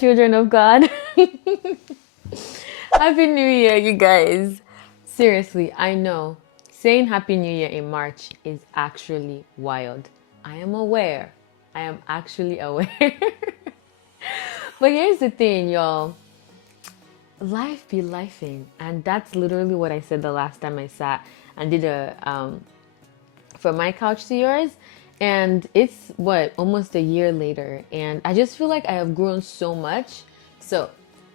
children of God. Happy New Year, you guys. Seriously, I know saying Happy New Year in March is actually wild. I am aware. I am actually aware. But here's the thing, y'all. Life be lifing. And that's literally what I said the last time I sat and did a from my couch to yours. And it's what, almost a year later. And I just feel like I have grown so much. So,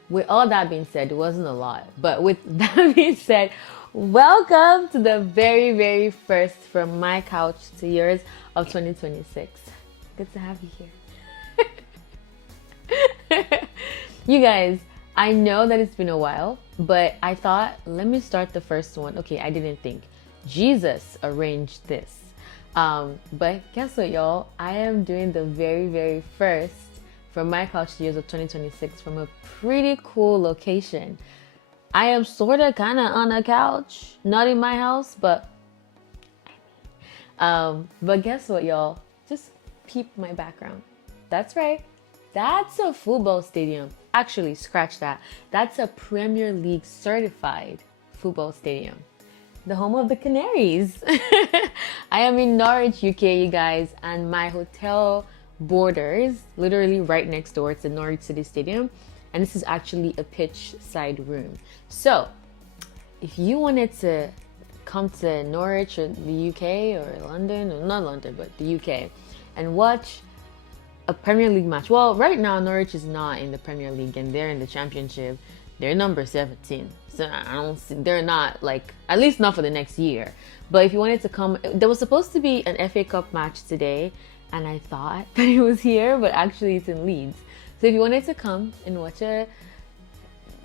with all that being said, it wasn't a lot. But with that being said, welcome to the very, very first From My Couch to Yours of 2026. Good to have you here. You guys, I know that it's been a while, but I thought, let me start the first one. Okay, I didn't think. Jesus arranged this. But guess what, y'all? I am doing the very, very first From My Couch to Yours of 2026 from a pretty cool location. I am sort of kind of on a couch, not in my house, but guess what, y'all? Just peep my background. That's right. That's a football stadium. Actually, scratch that. That's a Premier League certified football stadium. The home of the Canaries. I am in Norwich, UK, you guys, and my hotel borders literally right next door. It's the Norwich City Stadium, and this is actually a pitch side room. So, if you wanted to come to Norwich or the UK or London, or not London, but the UK, and watch a Premier League match. Well, right now Norwich is not in the Premier League and they're in the Championship. They're number 17. So I don't see, they're not, like, at least not for the next year. But if you wanted to come, there was supposed to be an FA Cup match today, and I thought that it was here, but actually it's in Leeds. So if you wanted to come and watch a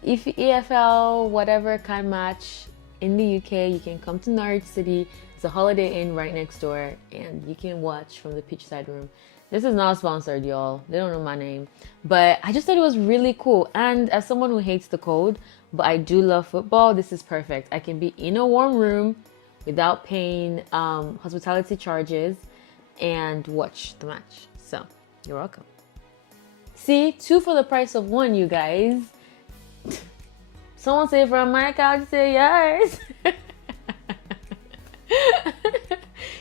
EFL whatever kind of match in the UK, you can come to Norwich City. It's a Holiday Inn right next door, and you can watch from the pitchside room. This is not sponsored, y'all. They don't know my name. But I just thought it was really cool. And as someone who hates the cold, but I do love football, this is perfect. I can be in a warm room without paying hospitality charges and watch the match. So, you're welcome. See, 2 for the price of 1, you guys. Someone say from my couch to yours.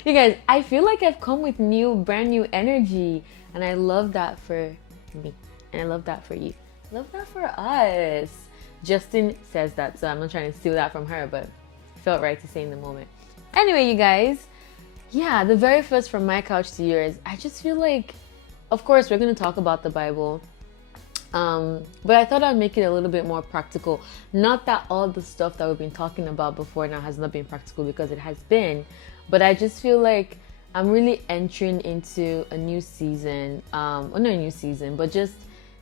You guys, I feel like I've come with brand new energy, and I love that for me, and I love that for you. Love that for us. Justin says that, so I'm not trying to steal that from her, but it felt right to say in the moment. Anyway, you guys, yeah, the very first From My Couch to Yours, I just feel like, of course, we're going to talk about the Bible, but I thought I'd make it a little bit more practical. Not that all the stuff that we've been talking about before now has not been practical, because it has been, but I just feel like I'm really entering into a new season, well, not a new season, but just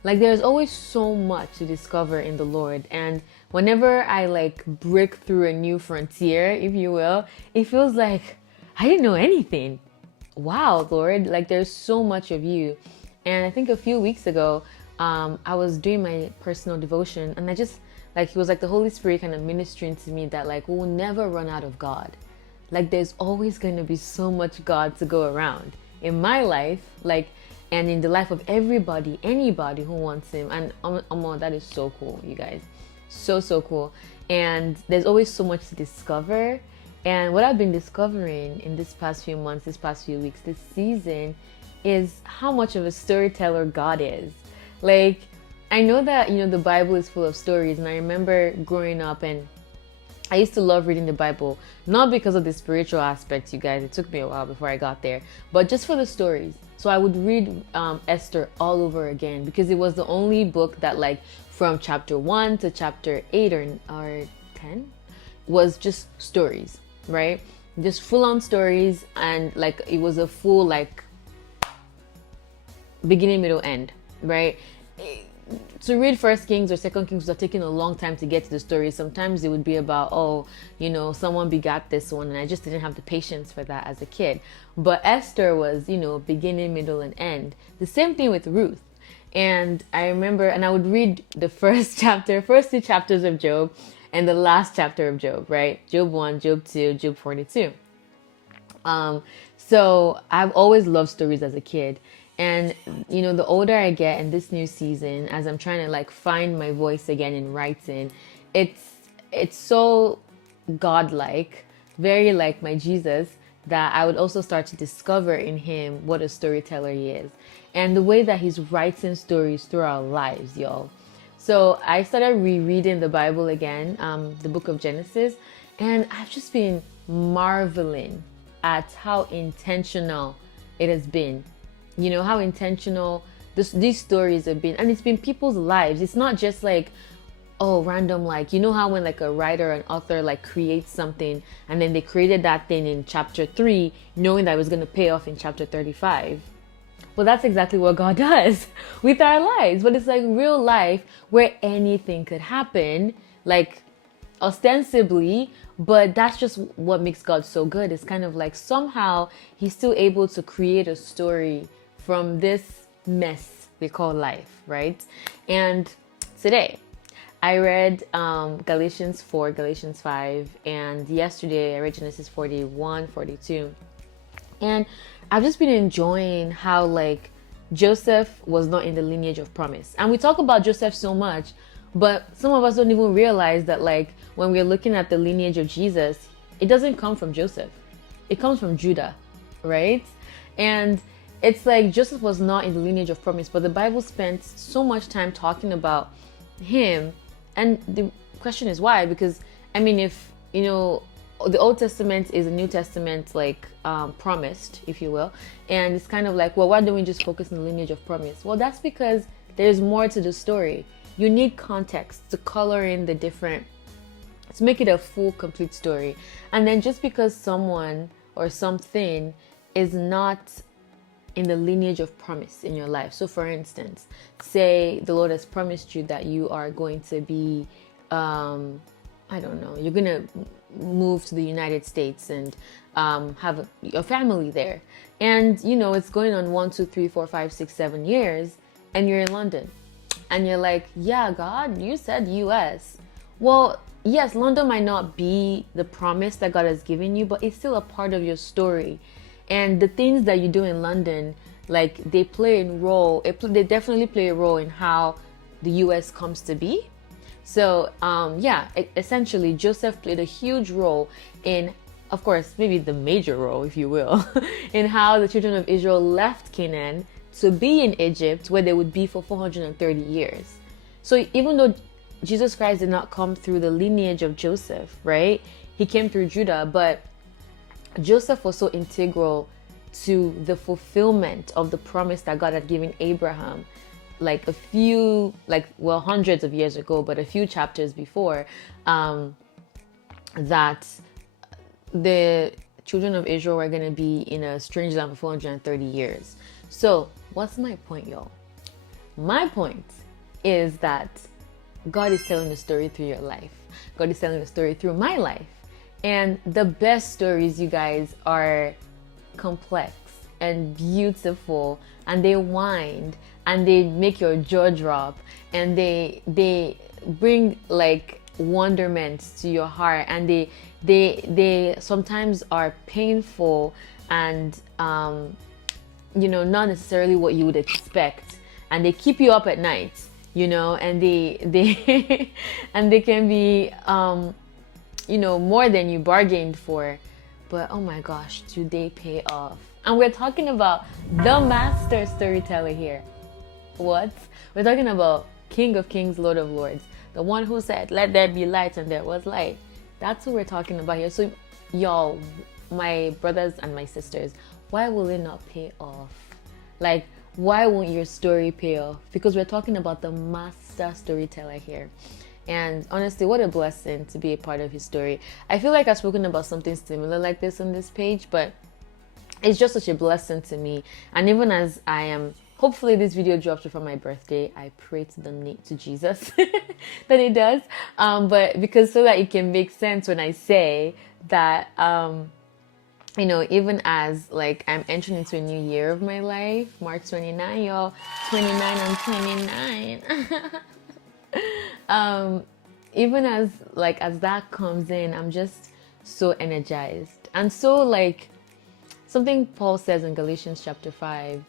like there's always so much to discover in the Lord. And whenever I like break through a new frontier, if you will, it feels like I didn't know anything. Wow, Lord, like there's so much of you. And I think a few weeks ago, I was doing my personal devotion, and I just, like, it was like the Holy Spirit kind of ministering to me that like we'll never run out of God. Like there's always going to be so much God to go around in my life, like, and in the life of everybody, anybody who wants him. And that is so cool, you guys. So cool. And there's always so much to discover. And what I've been discovering in this past few months, this past few weeks, this season, is how much of a storyteller God is. Like, I know that, the Bible is full of stories, and I remember growing up, and I used to love reading the Bible, not because of the spiritual aspect, you guys. It took me a while before I got there, but just for the stories. So I would read Esther all over again, because it was the only book that, like, from chapter 1 to chapter 8 or 10 was just stories, right? Just full-on stories, and like it was a full, like, beginning, middle, end, right? To read First Kings or Second Kings was taking a long time to get to the story. Sometimes it would be about, someone begat this one, and I just didn't have the patience for that as a kid. But Esther was, beginning, middle, and end. The same thing with Ruth. And I remember, and I would read the first 2 chapters of Job, and the last chapter of Job, right? Job 1, Job 2, Job 42. So I've always loved stories as a kid. And the older I get in this new season, as I'm trying to like find my voice again in writing, it's so godlike, very like my Jesus, that I would also start to discover in him what a storyteller he is, and the way that he's writing stories through our lives, y'all. So I started rereading the Bible again, the book of Genesis, and I've just been marveling at how intentional it has been. How intentional these stories have been. And it's been people's lives. It's not just like, oh, random, like, how when like a writer, an author like creates something and then they created that thing in chapter 3, knowing that it was going to pay off in chapter 35. Well, that's exactly what God does with our lives. But it's like real life where anything could happen, like ostensibly, but that's just what makes God so good. It's kind of like somehow he's still able to create a story from this mess we call life, right? And today I read Galatians 4, Galatians 5, and yesterday I read Genesis 41, 42. And I've just been enjoying how like Joseph was not in the lineage of promise. And we talk about Joseph so much, but some of us don't even realize that like when we're looking at the lineage of Jesus, it doesn't come from Joseph. It comes from Judah, right? And it's like Joseph was not in the lineage of promise, but the Bible spent so much time talking about him. And the question is why? Because, I mean, if, the Old Testament is a New Testament, like, promised, if you will. And it's kind of like, well, why don't we just focus on the lineage of promise? Well, that's because there's more to the story. You need context to color in the different, to make it a full, complete story. And then just because someone or something is not in the lineage of promise in your life. So for instance, say the Lord has promised you that you are going to be, I don't know, you're going to move to the United States and have a family there. And, it's going on 1, 2, 3, 4, 5, 6, 7 years, and you're in London. And you're like, yeah, God, you said US. Well, yes, London might not be the promise that God has given you, but it's still a part of your story. And the things that you do in London, like they definitely play a role in how the US comes to be. So, essentially Joseph played a huge role in, of course, maybe the major role, if you will, in how the children of Israel left Canaan to be in Egypt, where they would be for 430 years. So even though Jesus Christ did not come through the lineage of Joseph, right? He came through Judah, but Joseph was so integral to the fulfillment of the promise that God had given Abraham, like hundreds of years ago, but a few chapters before, that the children of Israel were going to be in a strange land for 430 years. So what's my point, y'all? My point is that God is telling a story through your life. God is telling a story through my life. And the best stories, you guys, are complex and beautiful, and they wind and they make your jaw drop, and they bring like wonderment to your heart, and they sometimes are painful and not necessarily what you would expect, and they keep you up at night, and they and they can be more than you bargained for. But oh my gosh, do they pay off? And we're talking about the Master Storyteller here. What? We're talking about King of Kings, Lord of Lords. The one who said, let there be light, and there was light. That's who we're talking about here. So y'all, my brothers and my sisters, why will it not pay off? Like, why won't your story pay off? Because we're talking about the Master Storyteller here. And honestly, what a blessing to be a part of his story. I feel like I've spoken about something similar like this on this page, but it's just such a blessing to me. And even as I am, hopefully this video drops before my birthday, I pray to Jesus that it does. But because so that it can make sense when I say that, even as like I'm entering into a new year of my life, March 29, y'all, 29 and 29. Even as that comes in, I'm just so energized. And so like something Paul says in Galatians chapter 5,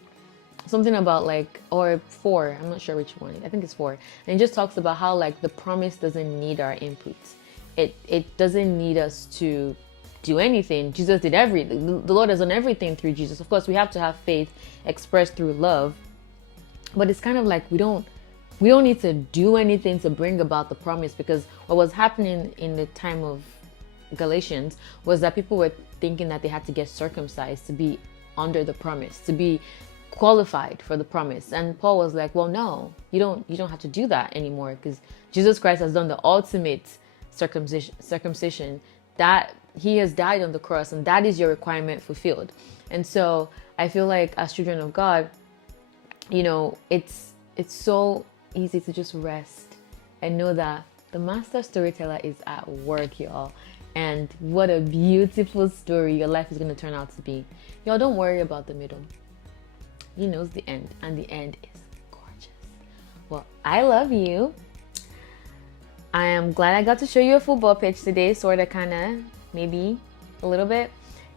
something about like, or 4, I'm not sure which one, I think it's 4, and it just talks about how like the promise doesn't need our inputs. It doesn't need us to do anything. Jesus did everything. The Lord has done everything through Jesus. Of course, we have to have faith expressed through love, but it's kind of like we don't need to do anything to bring about the promise, because what was happening in the time of Galatians was that people were thinking that they had to get circumcised to be under the promise, to be qualified for the promise. And Paul was like, well, no, you don't have to do that anymore, because Jesus Christ has done the ultimate circumcision, that he has died on the cross, and that is your requirement fulfilled. And so I feel like as children of God, you know, it's so easy to just rest and know that the Master Storyteller is at work, y'all. And what a beautiful story your life is going to turn out to be. Y'all, don't worry about the middle. He knows the end, and the end is gorgeous. Well, I love you. I am glad I got to show you a football pitch today, sort of, kind of, maybe a little bit.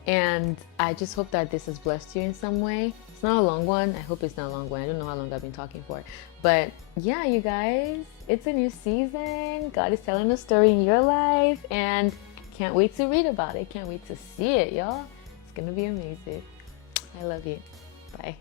And I just hope that this has blessed you in some way. It's not a long one. I hope it's not a long one. I don't know how long I've been talking for. But yeah, you guys, it's a new season. God is telling a story in your life, and can't wait to read about it. Can't wait to see it, y'all. It's going to be amazing. I love you. Bye.